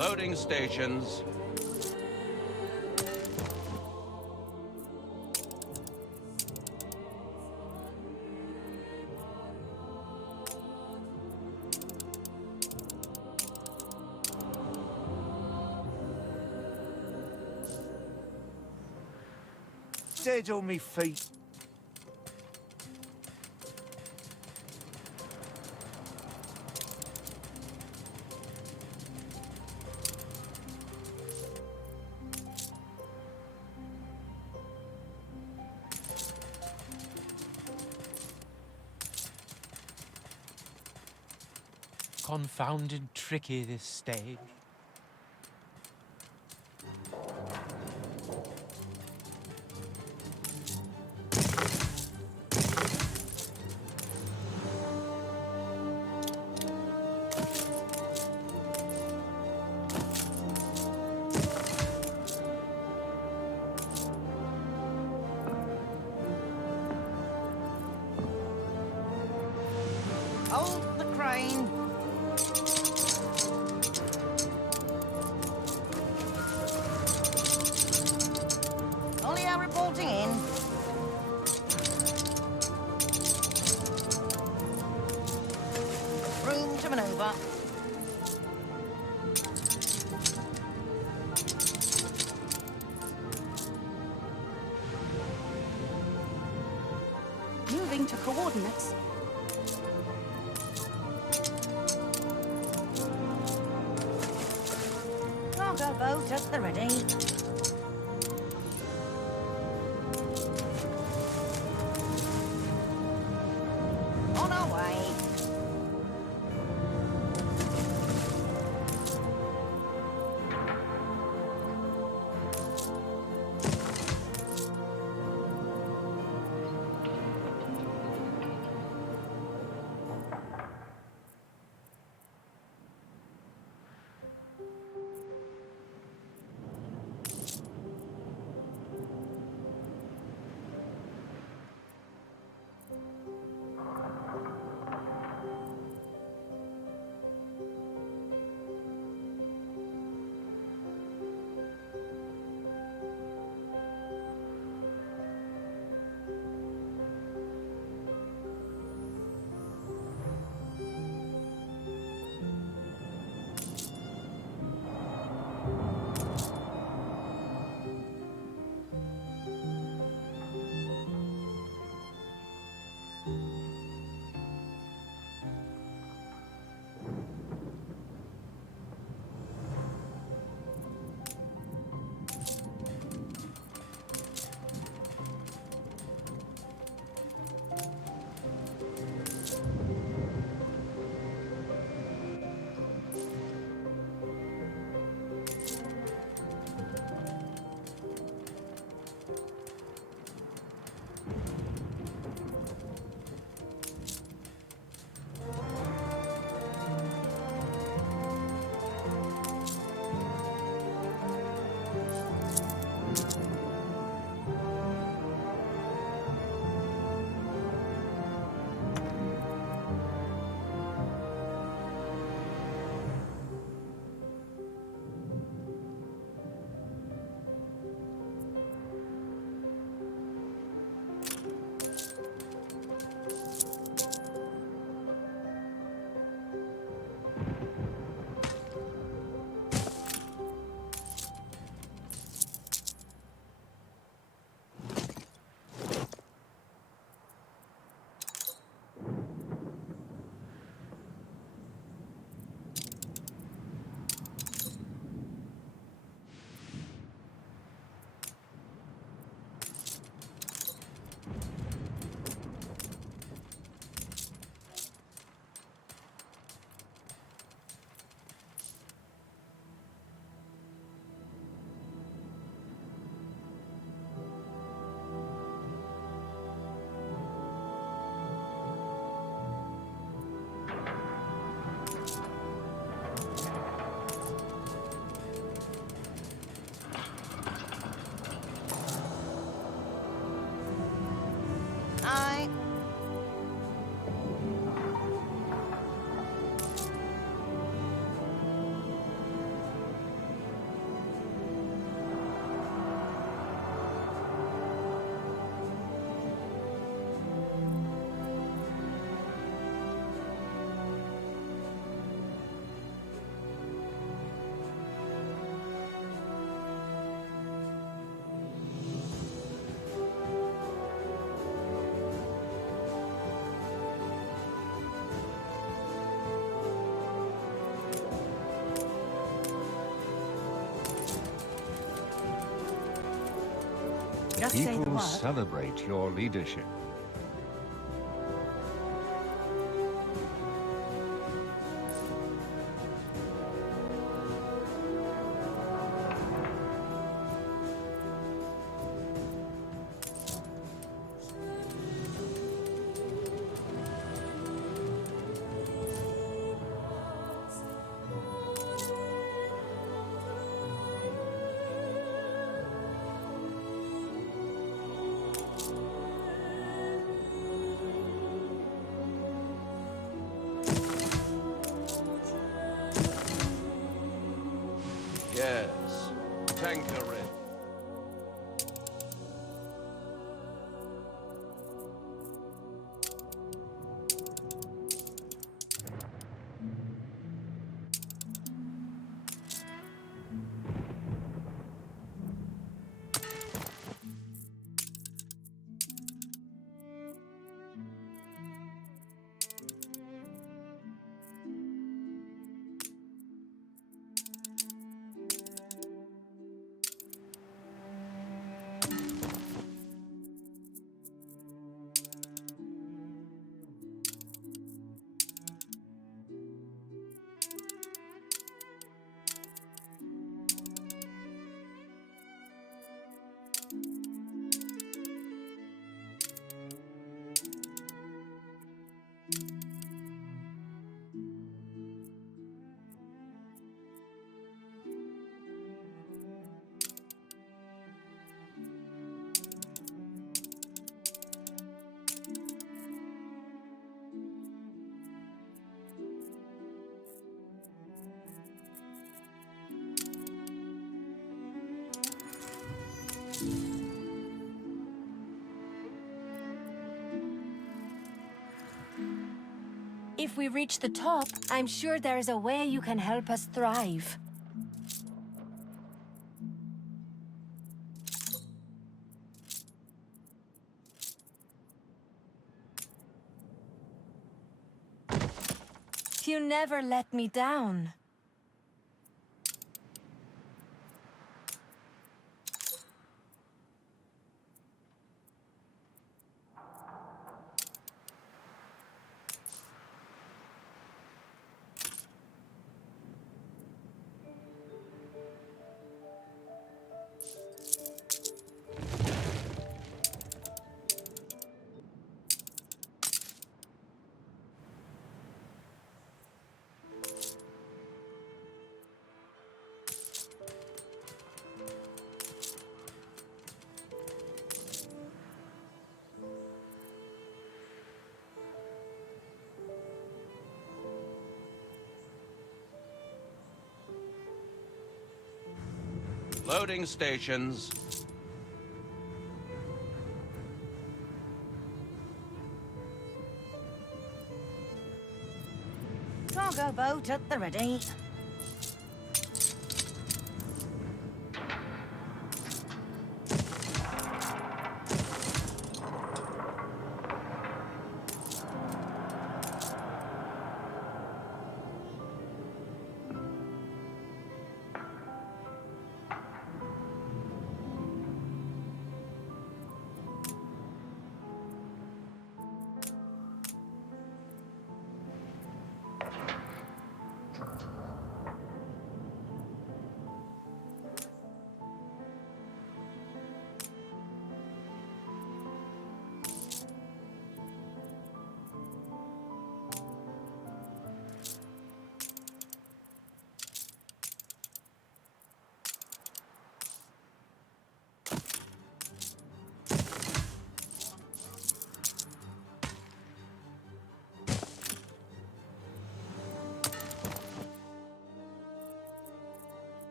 Loading stations. Dead on me feet. Confounded tricky, this stage. Hold the crane. Ollie reporting in. Room to maneuver. Moving to coordinates. Cargo boat at the ready. On our way. Just say the People word. celebrate your leadership. Yes, Tankerin. If we reach the top, I'm sure there's a way you can help us thrive. You never let me down. Loading stations. Cargo boat at the ready.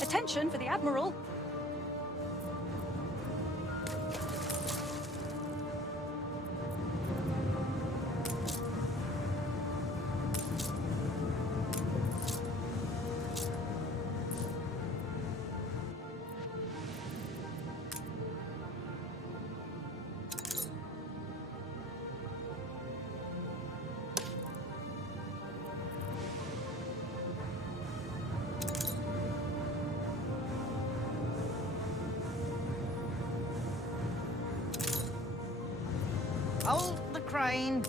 Attention for the Admiral. train.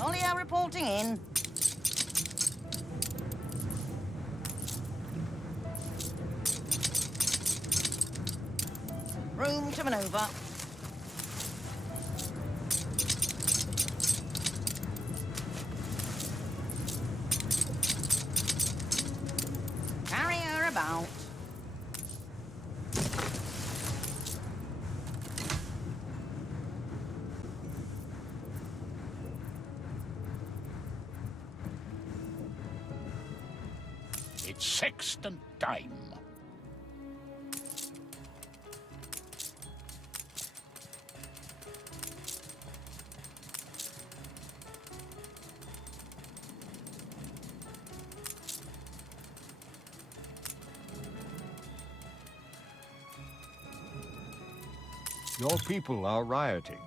Olio reporting in. Room to maneuver. Carry her about. It's sextant time. Your people are rioting.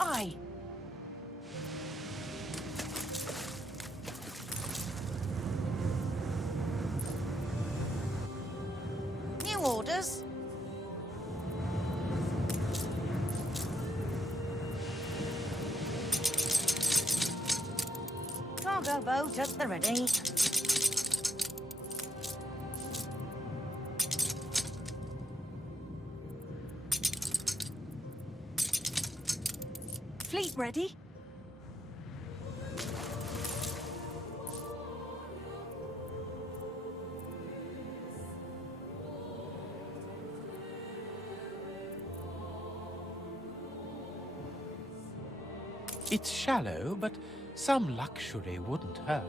Aye. New orders. Cargo boat at the ready. Fleet ready? It's shallow, but some luxury wouldn't hurt.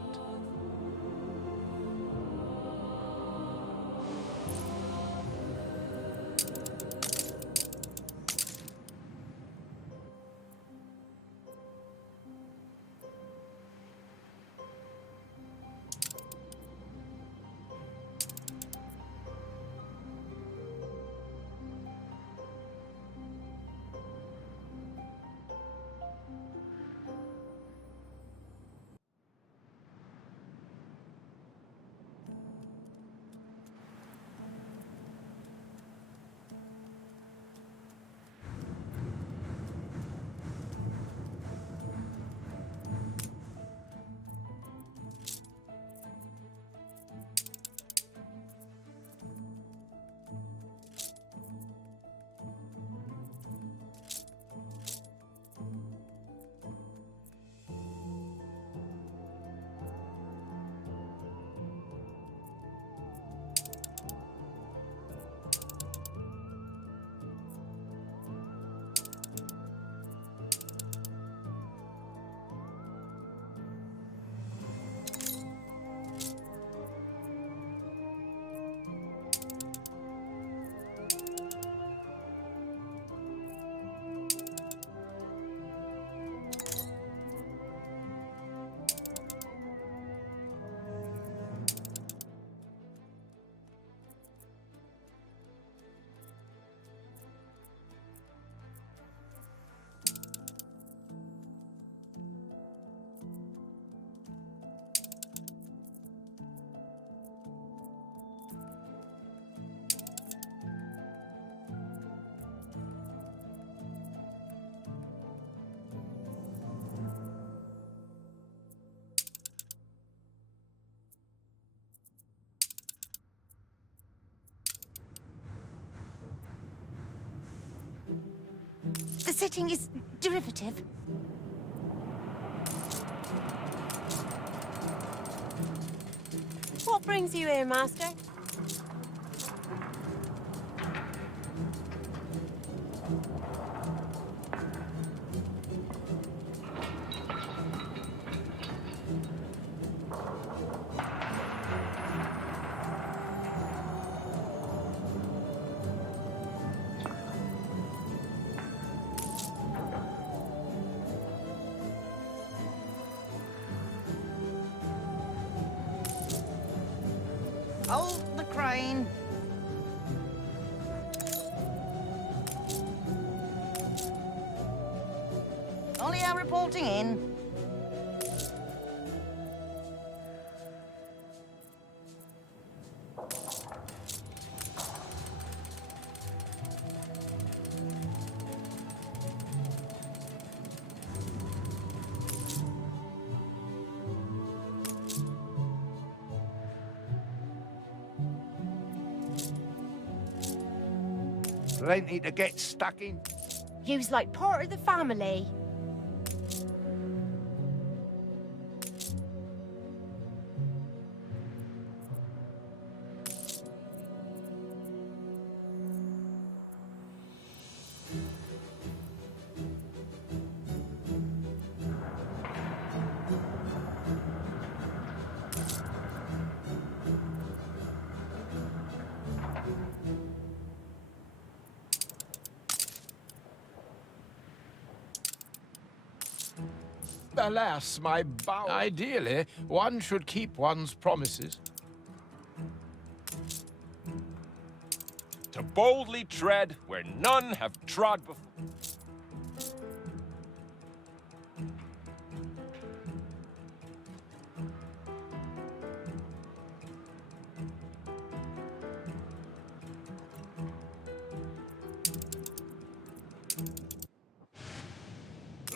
setting is derivative. What brings you here, Master? Hold the crane. Olio reporting in. Plenty to get stuck in. You's like part of the family. Alas, my bow. Ideally, one should keep one's promises. To boldly tread where none have trod before.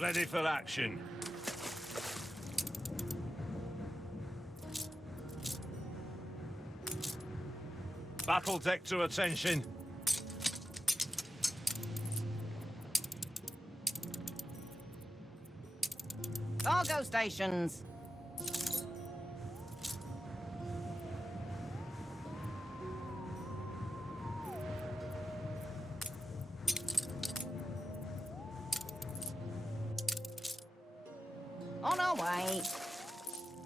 Ready for action. Battle deck to attention. Cargo stations. On our way.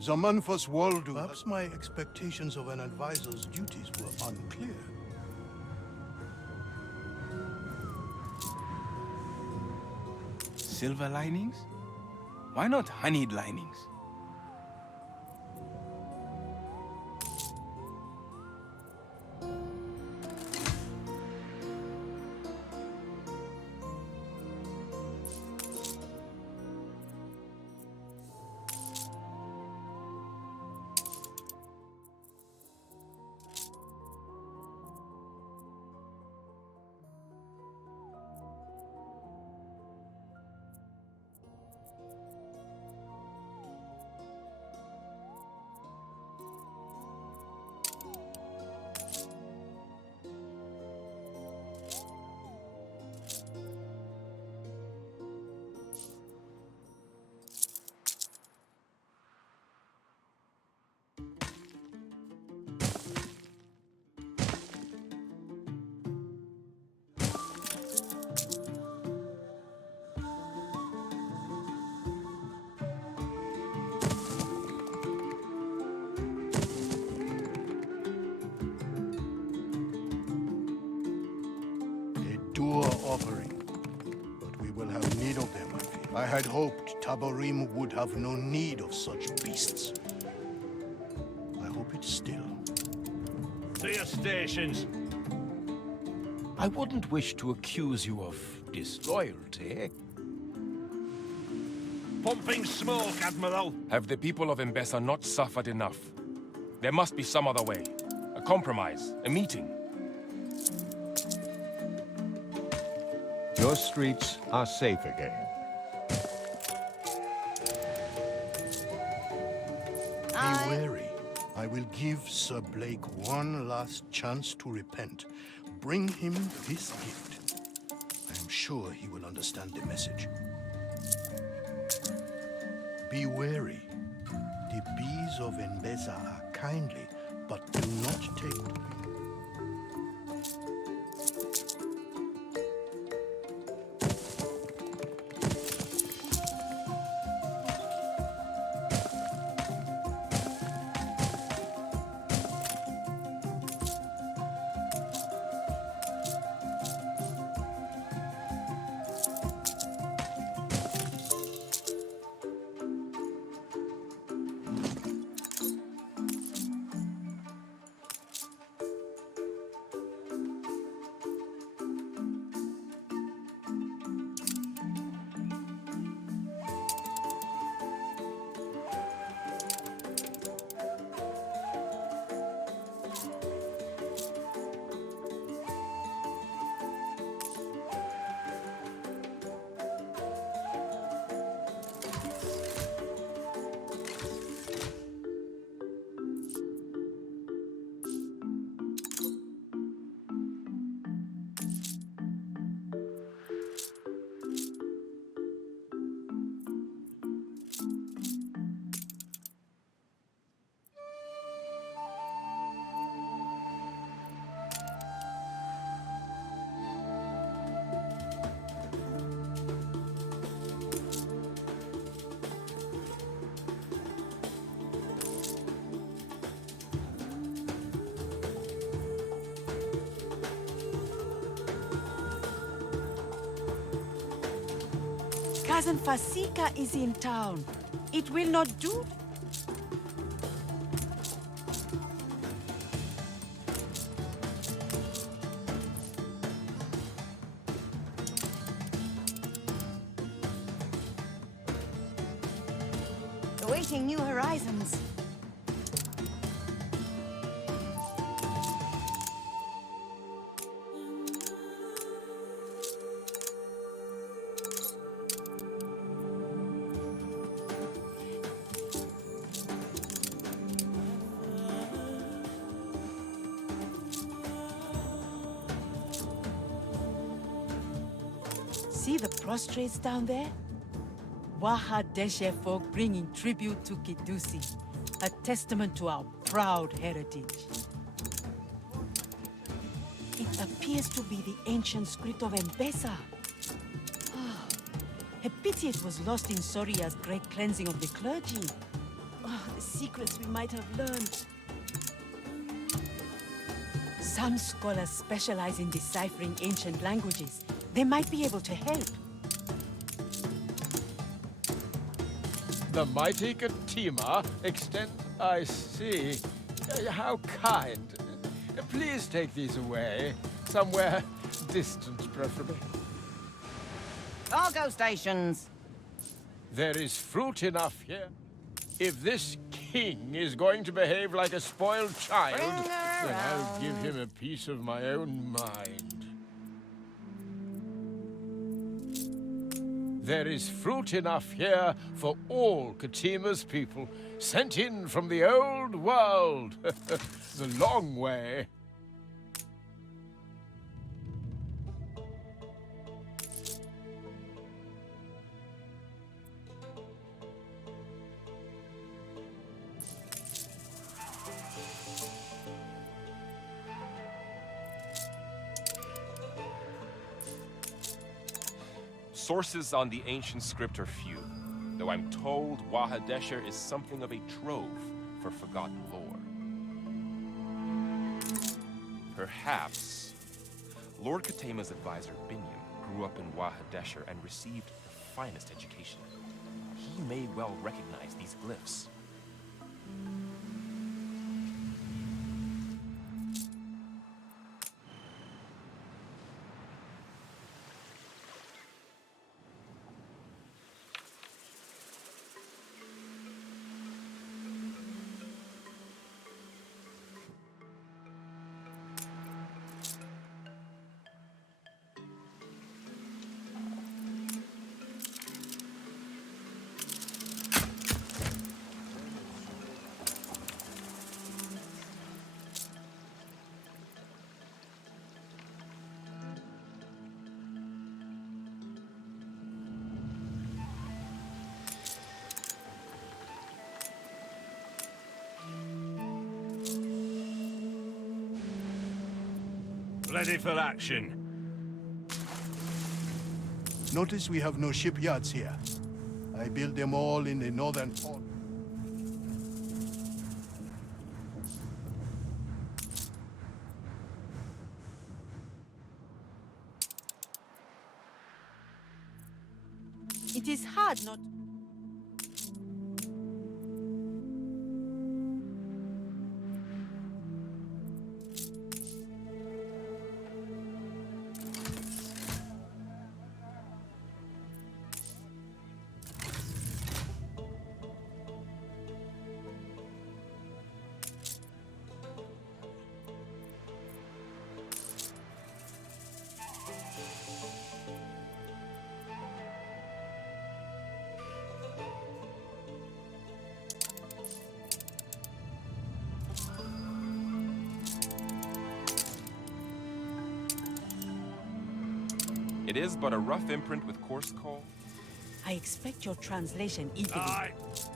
Zamanfas Waldu. Perhaps my expectations of an advisor's duties were unclear. Silver linings? Why not honeyed linings? Offering, but we will have need of them, I feel. I had hoped Tabarim would have no need of such beasts. I hope it's still. To your stations. I wouldn't wish to accuse you of disloyalty. Pumping smoke, Admiral. Have the people of Mbessa not suffered enough? There must be some other way. A compromise, a meeting. Your streets are safe again. Be wary. I will give Sir Blake one last chance to repent. Bring him this gift. I am sure he will understand the message. Be wary. The bees of Enbeza are kindly, but do not take to me. Cousin Fasika is in town. It will not do. Awaiting new horizons. See the prostrates down there? Waha Deshe folk bringing tribute to Kidusi, a testament to our proud heritage. It appears to be the ancient script of Mbesa. A pity it was lost in Soria's great cleansing of the clergy. The secrets we might have learned. Some scholars specialize in deciphering ancient languages. They might be able to help. The mighty Katima extend... I see. How kind. Please take these away. Somewhere distant, preferably. Cargo stations. There is fruit enough here. If this king is going to behave like a spoiled child, Bring her then I'll give around. him a piece of my own mind. There is fruit enough here for all Katima's people, sent in from the old world. The long way. Sources on the ancient script are few, though I'm told Wahadesher is something of a trove for forgotten lore. Perhaps Lord Katema's advisor Binyam grew up in Wahadesher and received the finest education. He may well recognize these glyphs. Ready for action. Notice we have no shipyards here. I built them all in the northern port. It is hard not... It is but a rough imprint with coarse coal. I expect your translation eagerly.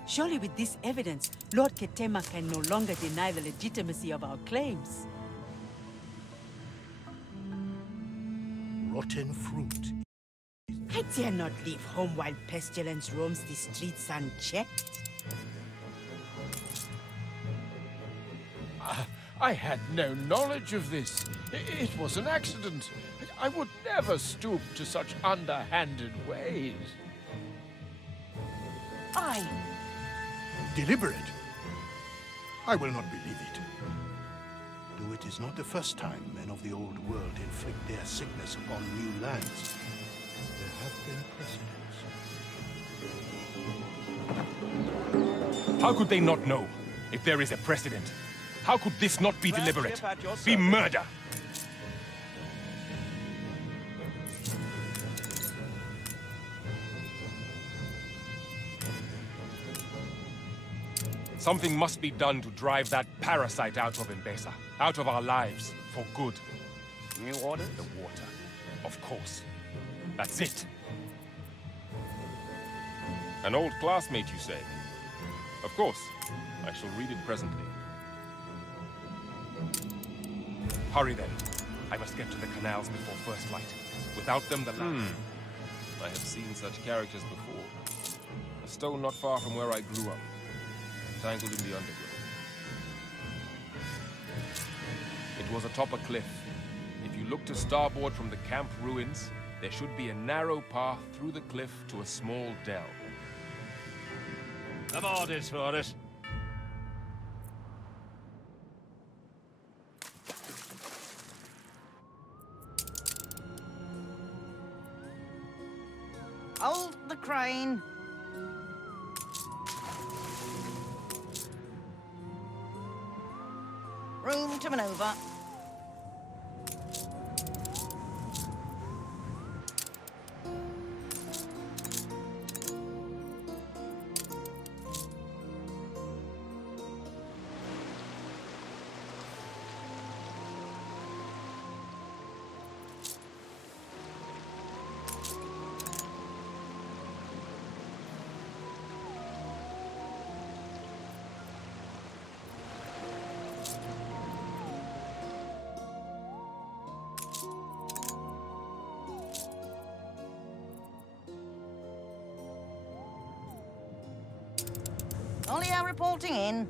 Surely with this evidence, Lord Ketema can no longer deny the legitimacy of our claims. Rotten fruit. I dare not leave home while pestilence roams the streets unchecked. I had no knowledge of this. It was an accident. I would never stoop to such underhanded ways. Deliberate? I will not believe it. Though it is not the first time men of the old world inflict their sickness upon new lands. There have been precedents. How could they not know if there is a precedent? How could this not be deliberate? Be murder! Something must be done to drive that parasite out of Mbesa, out of our lives, for good. New orders? The water, of course. That's it. An old classmate, you say? Of course. I shall read it presently. Hurry then. I must get to the canals before first light. Without them, the land... I have seen such characters before. A stone not far from where I grew up. Tangled in the undergrowth. It was atop a cliff. If you look to starboard from the camp ruins, there should be a narrow path through the cliff to a small dell. Have orders for us. Hold the crane. Room to maneuver. Olio reporting in.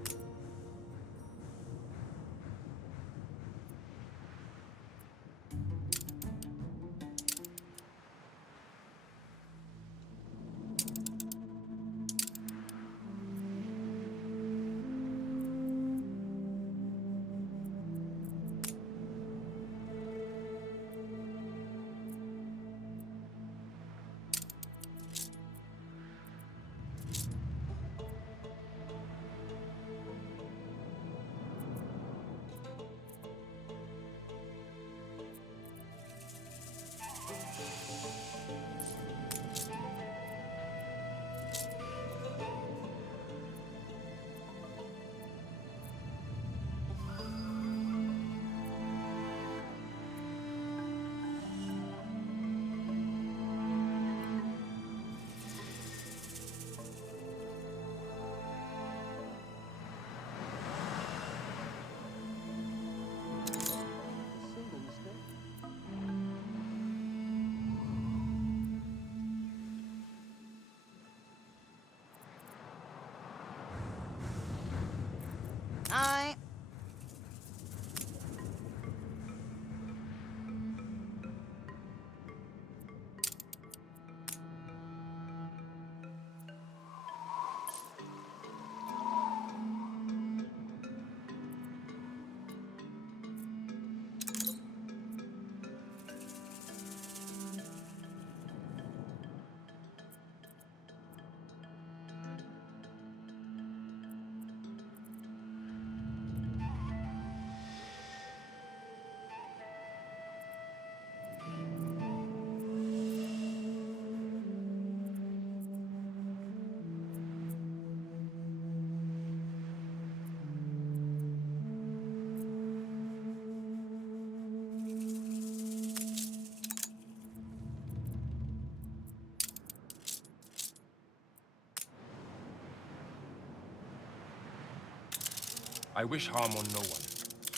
I wish harm on no one,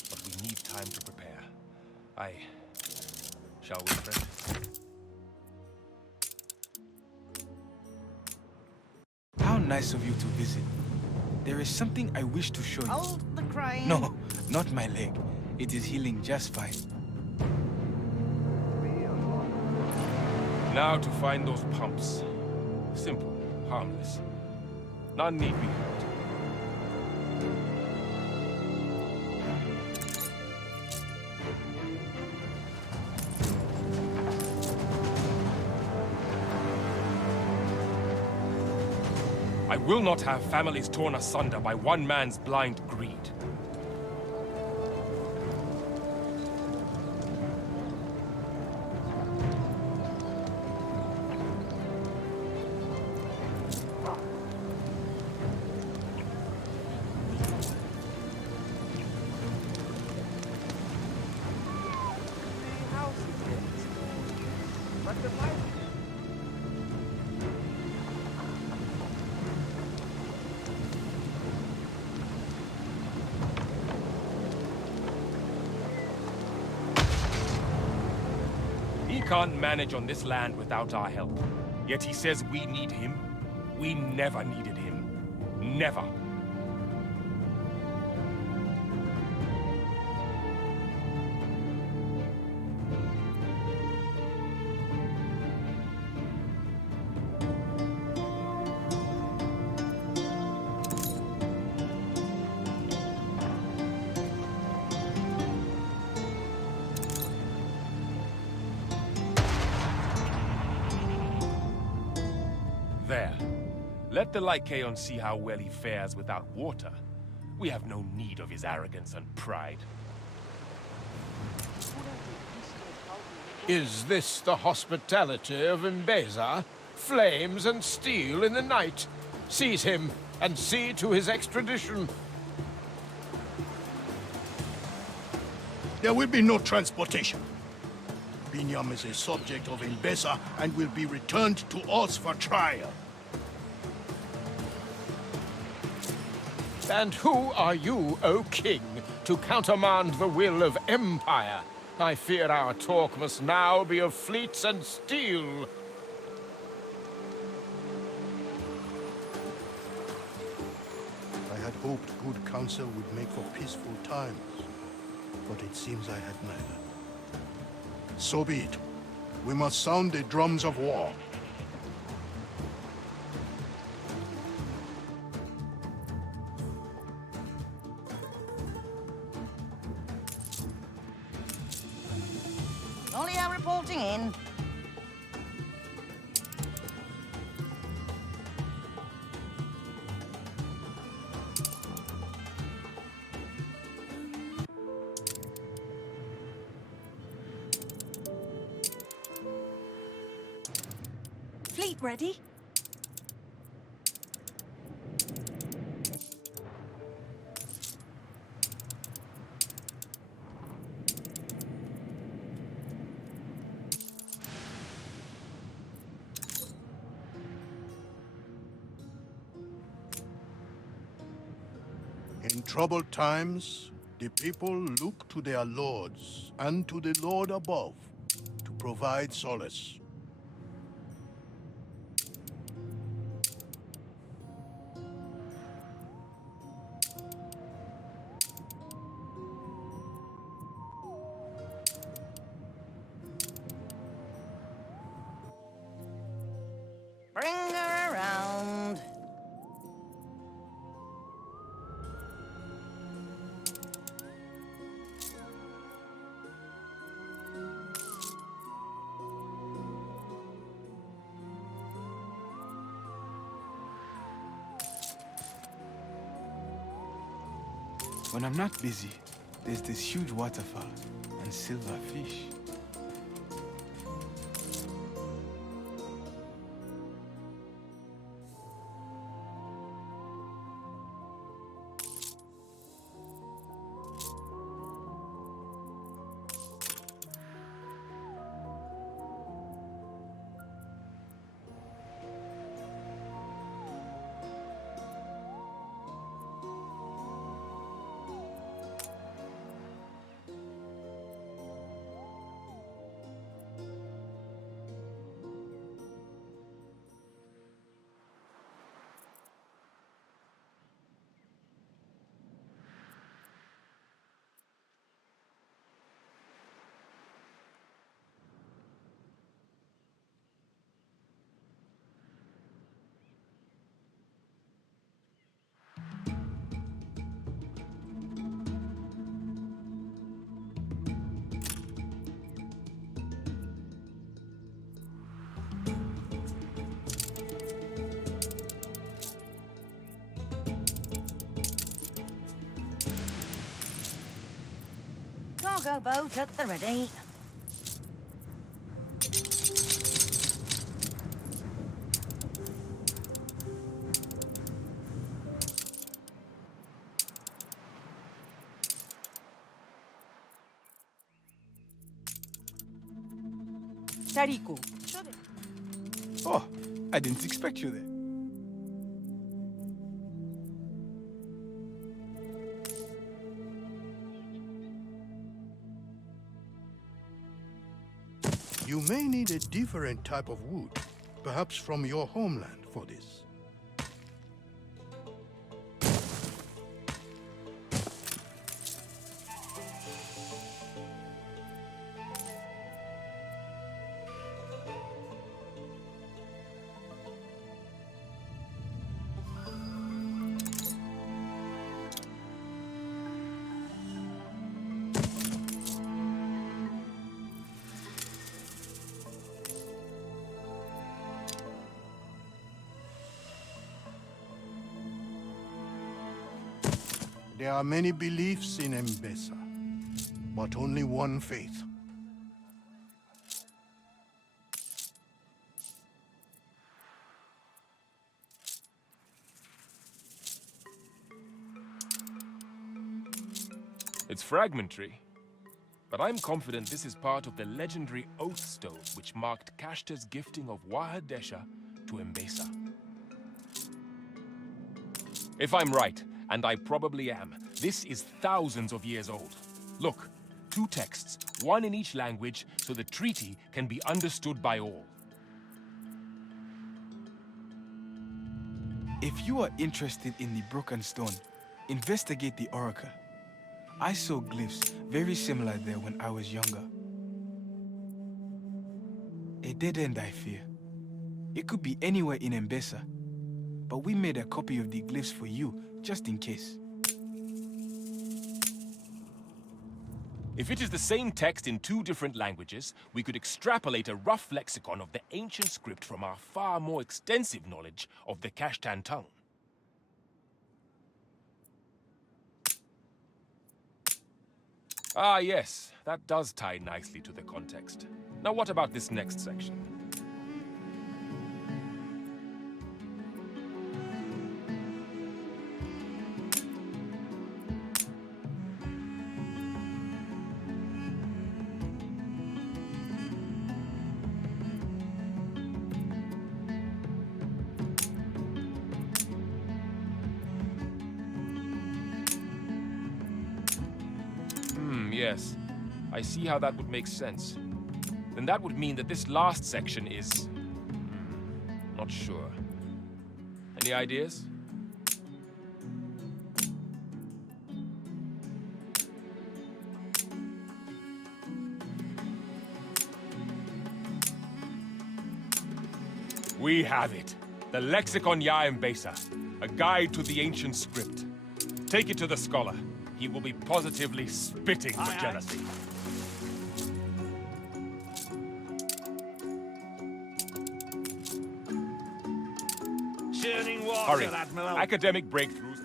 but we need time to prepare. Shall we, friend? How nice of you to visit. There is something I wish to show you. Hold the crane. No, not my leg. It is healing just fine. Now to find those pumps. Simple, harmless. None need be hurt. I will not have families torn asunder by one man's blind greed. He can't manage on this land without our help. Yet he says we need him. We never needed him. Never. There. Let the Lycaon see how well he fares without water. We have no need of his arrogance and pride. Is this the hospitality of Mbeza? Flames and steel in the night. Seize him and see to his extradition. There will be no transportation. Binyam is a subject of Mbeza and will be returned to us for trial. And who are you, O king, to countermand the will of Empire? I fear our talk must now be of fleets and steel. I had hoped good counsel would make for peaceful times, but it seems I had neither. So be it. We must sound the drums of war. Olia reporting in. Fleet ready? In troubled times, the people look to their lords and to the Lord above to provide solace. Bring her around. When I'm not busy, there's this huge waterfall and silver fish. Cargo boat at the ready. Tariku, Oh, I didn't expect you there. You may need a different type of wood, perhaps from your homeland for this. There are many beliefs in Mbesa, but only one faith. It's fragmentary, but I'm confident this is part of the legendary Oath Stone which marked Kashta's gifting of Wahadesha to Mbesa. If I'm right, and I probably am, this is thousands of years old. Look, 2 texts, one in each language, so the treaty can be understood by all. If you are interested in the broken stone, investigate the oracle. I saw glyphs very similar there when I was younger. A dead end, I fear. It could be anywhere in Mbesa, but we made a copy of the glyphs for you, just in case. If it is the same text in 2 different languages, we could extrapolate a rough lexicon of the ancient script from our far more extensive knowledge of the Kashtan tongue. Ah, yes, that does tie nicely to the context. Now what about this next section? Yes, I see how that would make sense. Then that would mean that this last section is... not sure. Any ideas? We have it. The Lexicon Ya Mbesa, a guide to the ancient script. Take it to the scholar. He will be positively spitting with jealousy. Churning water, Hurry. Admiral. Academic breakthroughs.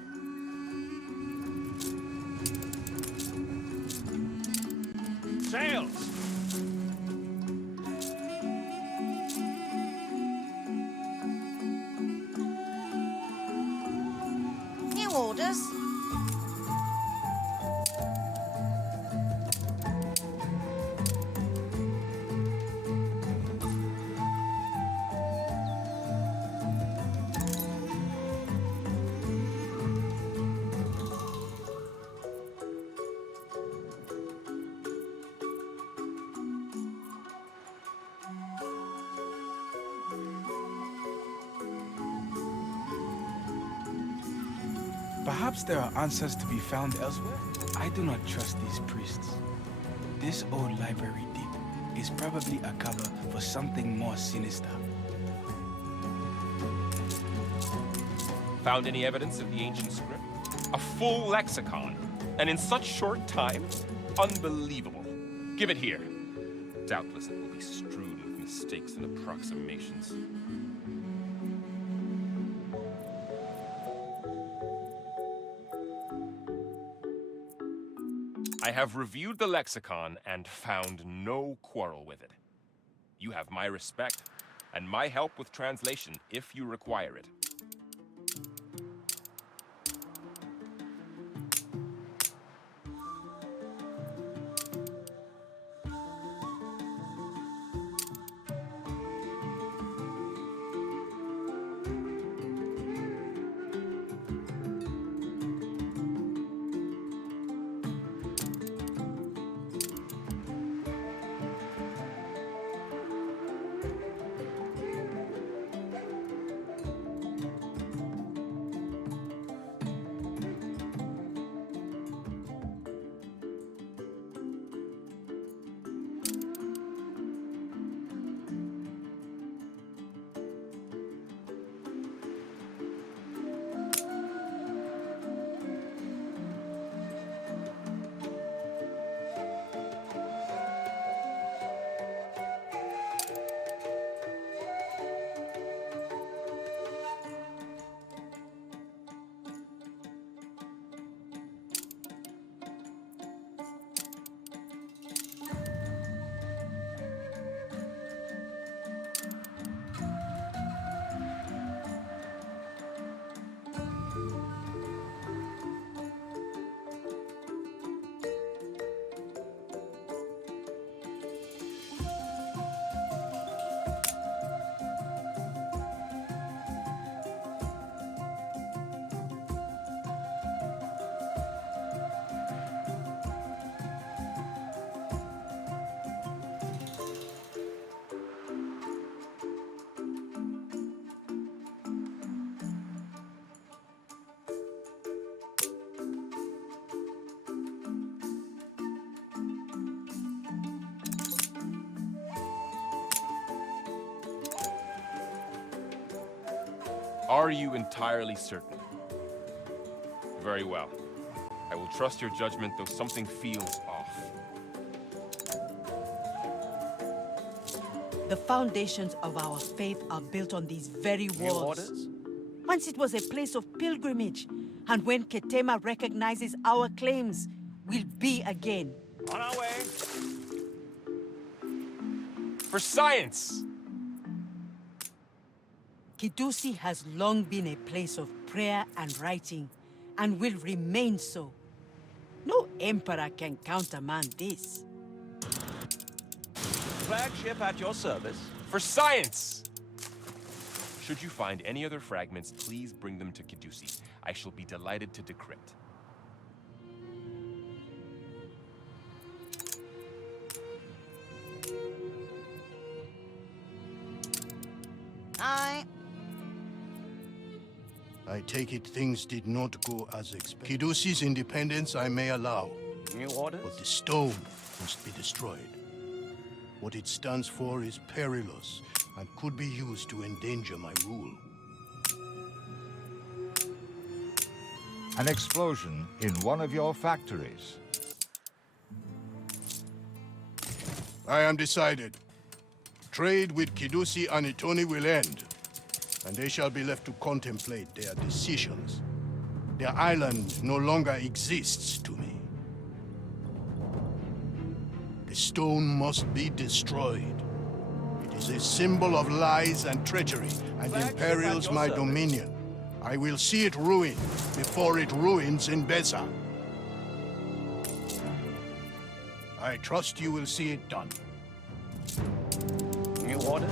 Sails. New orders. Perhaps there are answers to be found elsewhere? I do not trust these priests. This old library deep is probably a cover for something more sinister. Found any evidence of the ancient script? A full lexicon, and in such short time? Unbelievable. Give it here. Doubtless it will be strewn with mistakes and approximations. I have reviewed the lexicon and found no quarrel with it. You have my respect and my help with translation if you require it. Are you entirely certain? Very well. I will trust your judgment, though something feels off. The foundations of our faith are built on these very New walls. orders? Once it was a place of pilgrimage, and when Ketema recognizes our claims, we'll be again. On our way. For science! Kidusi has long been a place of prayer and writing, and will remain so. No emperor can countermand this. Flagship at your service. For science! Should you find any other fragments, please bring them to Kidusi. I shall be delighted to decrypt. I take it things did not go as expected. Kidusi's independence I may allow. New orders? But the stone must be destroyed. What it stands for is perilous and could be used to endanger my rule. An explosion in one of your factories. I am decided. Trade with Kidusi and Itoni will end, and they shall be left to contemplate their decisions. Their island no longer exists to me. The stone must be destroyed. It is a symbol of lies and treachery, and imperils my dominion. I will see it ruined before it ruins in Besa. I trust you will see it done. New orders?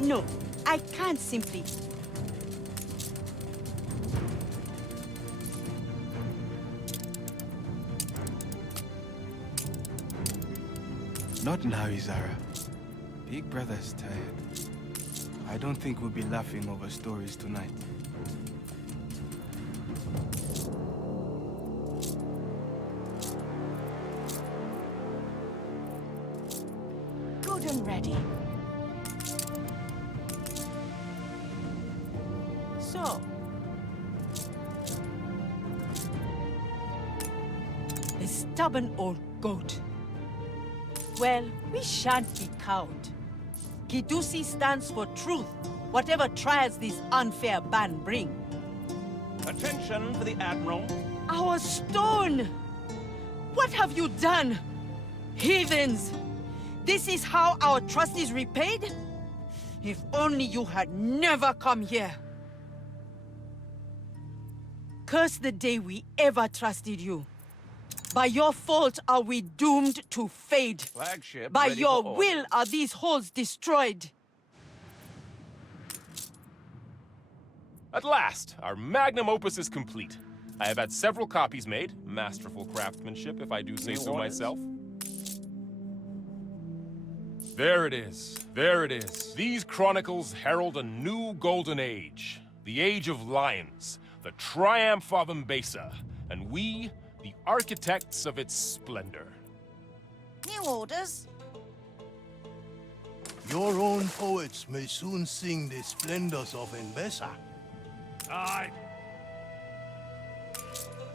No, I can't simply. Not now, Izara. Big Brother's tired. I don't think we'll be laughing over stories tonight. Good and ready. So, stubborn old goat. Well, we shan't be cowed. Kidusi stands for truth, whatever trials this unfair ban bring. Attention for the Admiral. Our stone! What have you done? Heathens! This is how our trust is repaid? If only you had never come here. Curse the day we ever trusted you. By your fault are we doomed to fade. Flagship By ready your for will orders. are these halls destroyed. At last, our magnum opus is complete. I have had several copies made. Masterful craftsmanship, if I do say New so orders? myself. There it is. There it is. These chronicles herald a new golden age. The age of lions. The triumph of Mbesa. And we, the architects of its splendor. New orders? Your own poets may soon sing the splendors of Mbesa. Aye.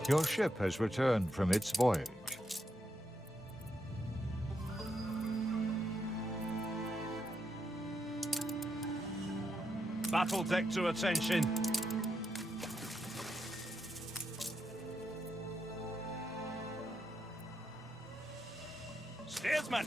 Your ship has returned from its voyage. Battle deck to attention. Steersman.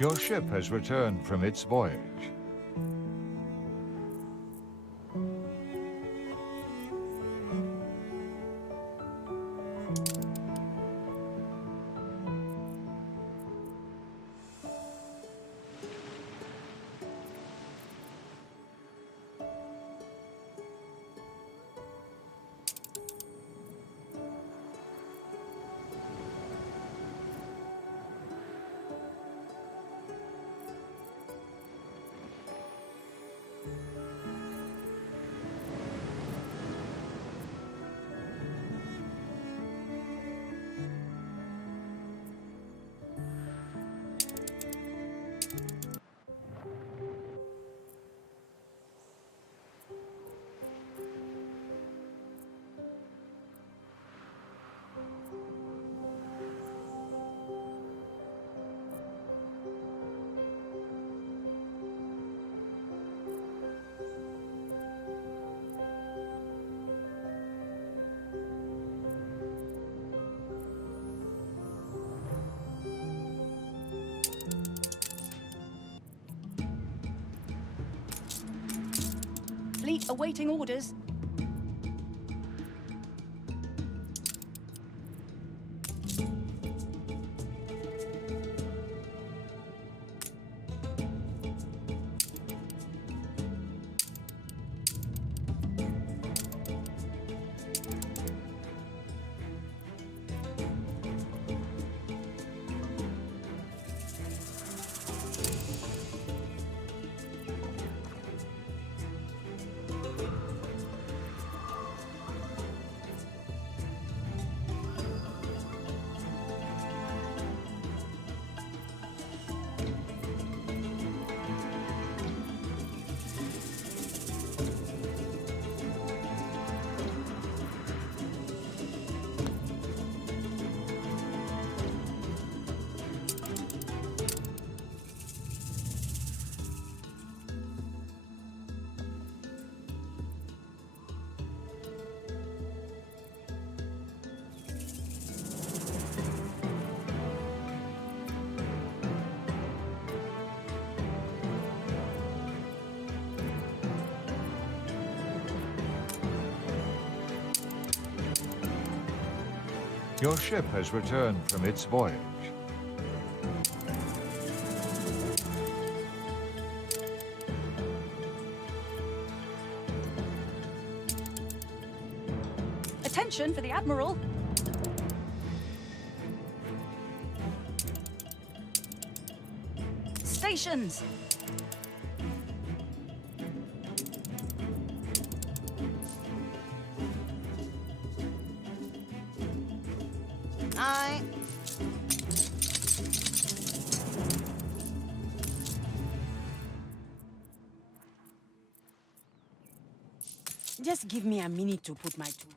Your ship has returned from its voyage. Fleet awaiting orders. Your ship has returned from its voyage. Attention for the Admiral. Stations. Aye. Just give me a minute to put my tool.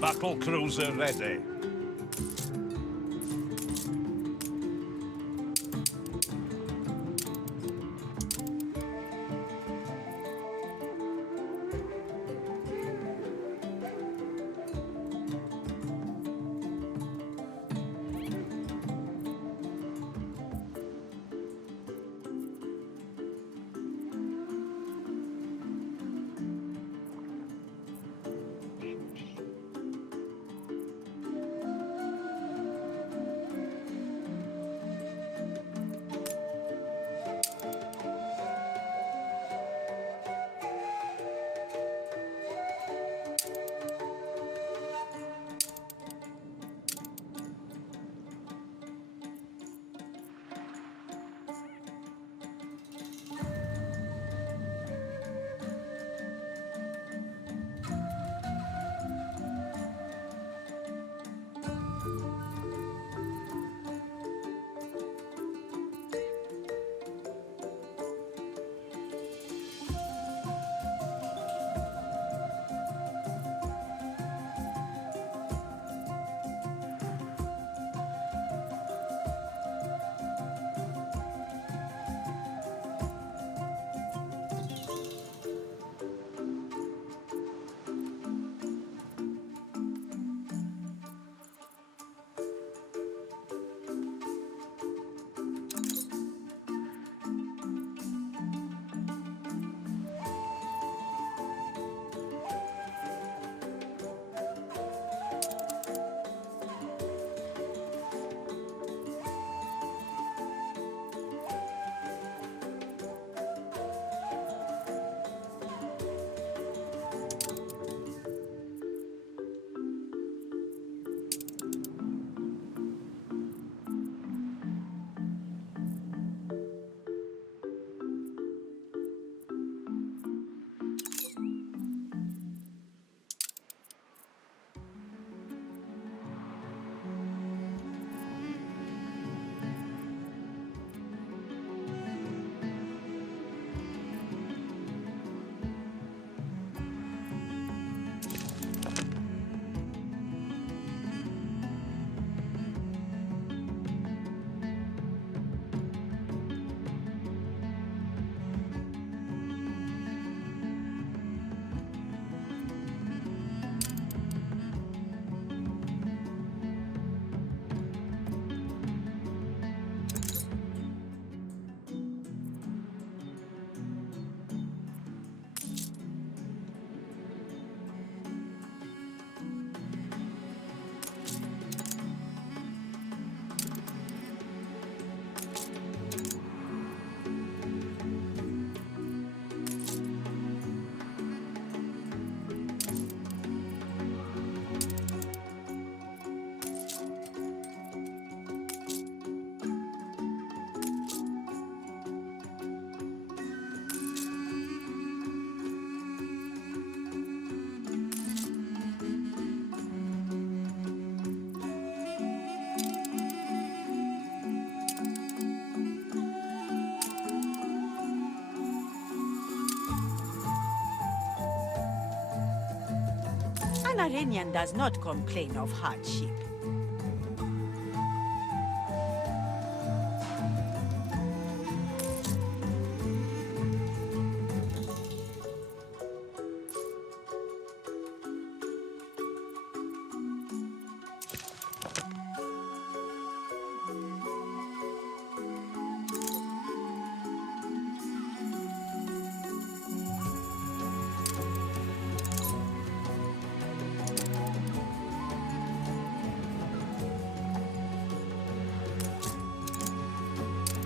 Battle cruiser ready. An Iranian does not complain of hardship.